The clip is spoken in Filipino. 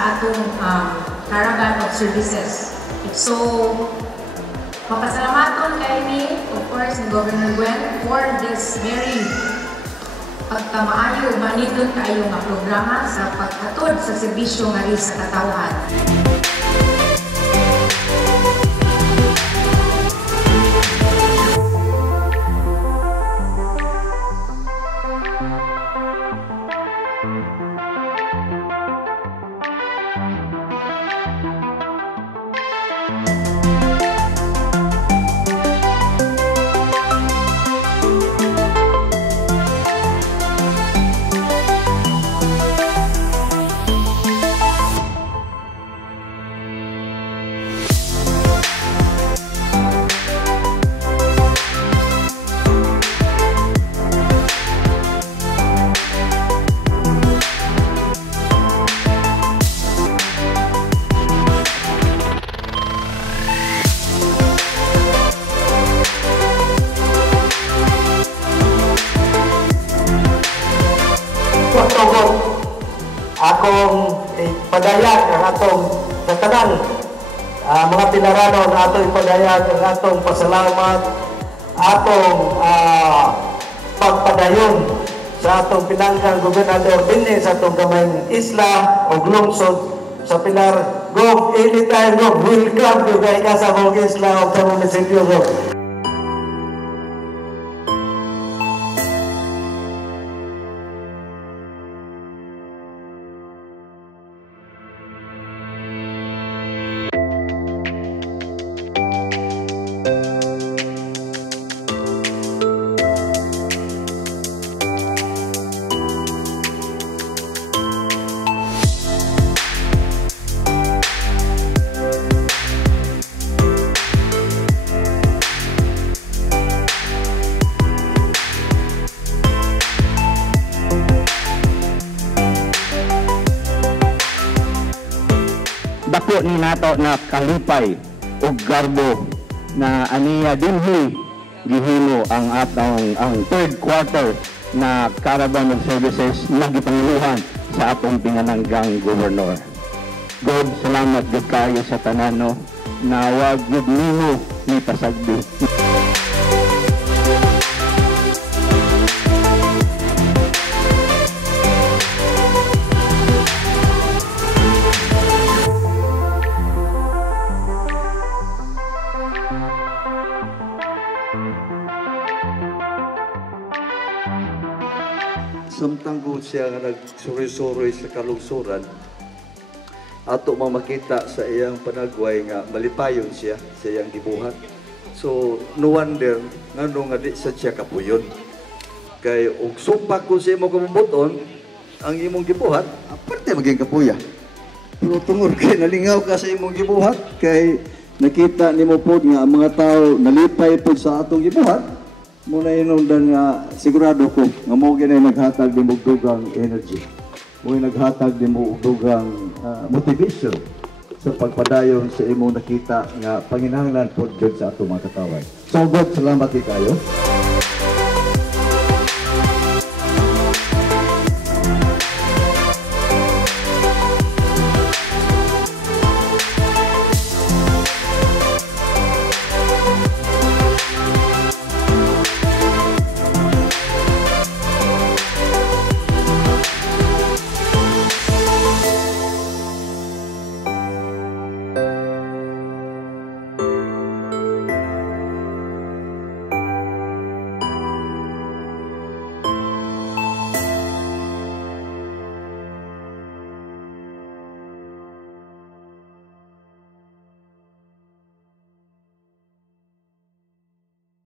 sa atong caravan of services. So, mapasalamaton kay ni, of course, ni Governor Gwen for this very pagkamaayo, manindot kayo nga programa sa paghatod sa serbisyo nga rin sa katawhan. Akong ipadayag ang atong katanan, mga pinarano na atong ipadayag ang atong pasalamat, atong pagpadayon sa atong pinanggang gobernador dinhi sa atong gamayng isla o lungsod sa Pilar. Gov, anytime, Gov, welcome to kay ka sa mong isla o sa munisipyo, Gov. Dako ni nato na kalipay ug garbo na aniya dinhi gihimo ang third quarter na caravan of services na gipanguluhan sa atong pinananggang gobernador. God, salamat gud kayo sa tanan no, na wag gud nimo ni pasagdi. Samtang ko siya nga nagsuri-suri sa kalungsuran, ato mamakita sa iyang panagway nga malipayon siya sa iyang gibuhat. So, no wonder nga nga di sa siya kapuyon. Kay og supak ko sa imong kamubuton, ang imong gibuhat, aparte maging kapuya. Pero tungod kay nalingaw ka sa imong gibuhat, kay nakita nimo pod nga ang mga tao nalipay pod sa atong gibuhat, muna inundan nga sigurado ko nga mo ginay naghatag din mo dugang energy, mo naghatag din mo dugang motivation sa pagpadayon sa imong nakita nga panginahanglan pod sa atong mga katawhan. So God, salamat kayo.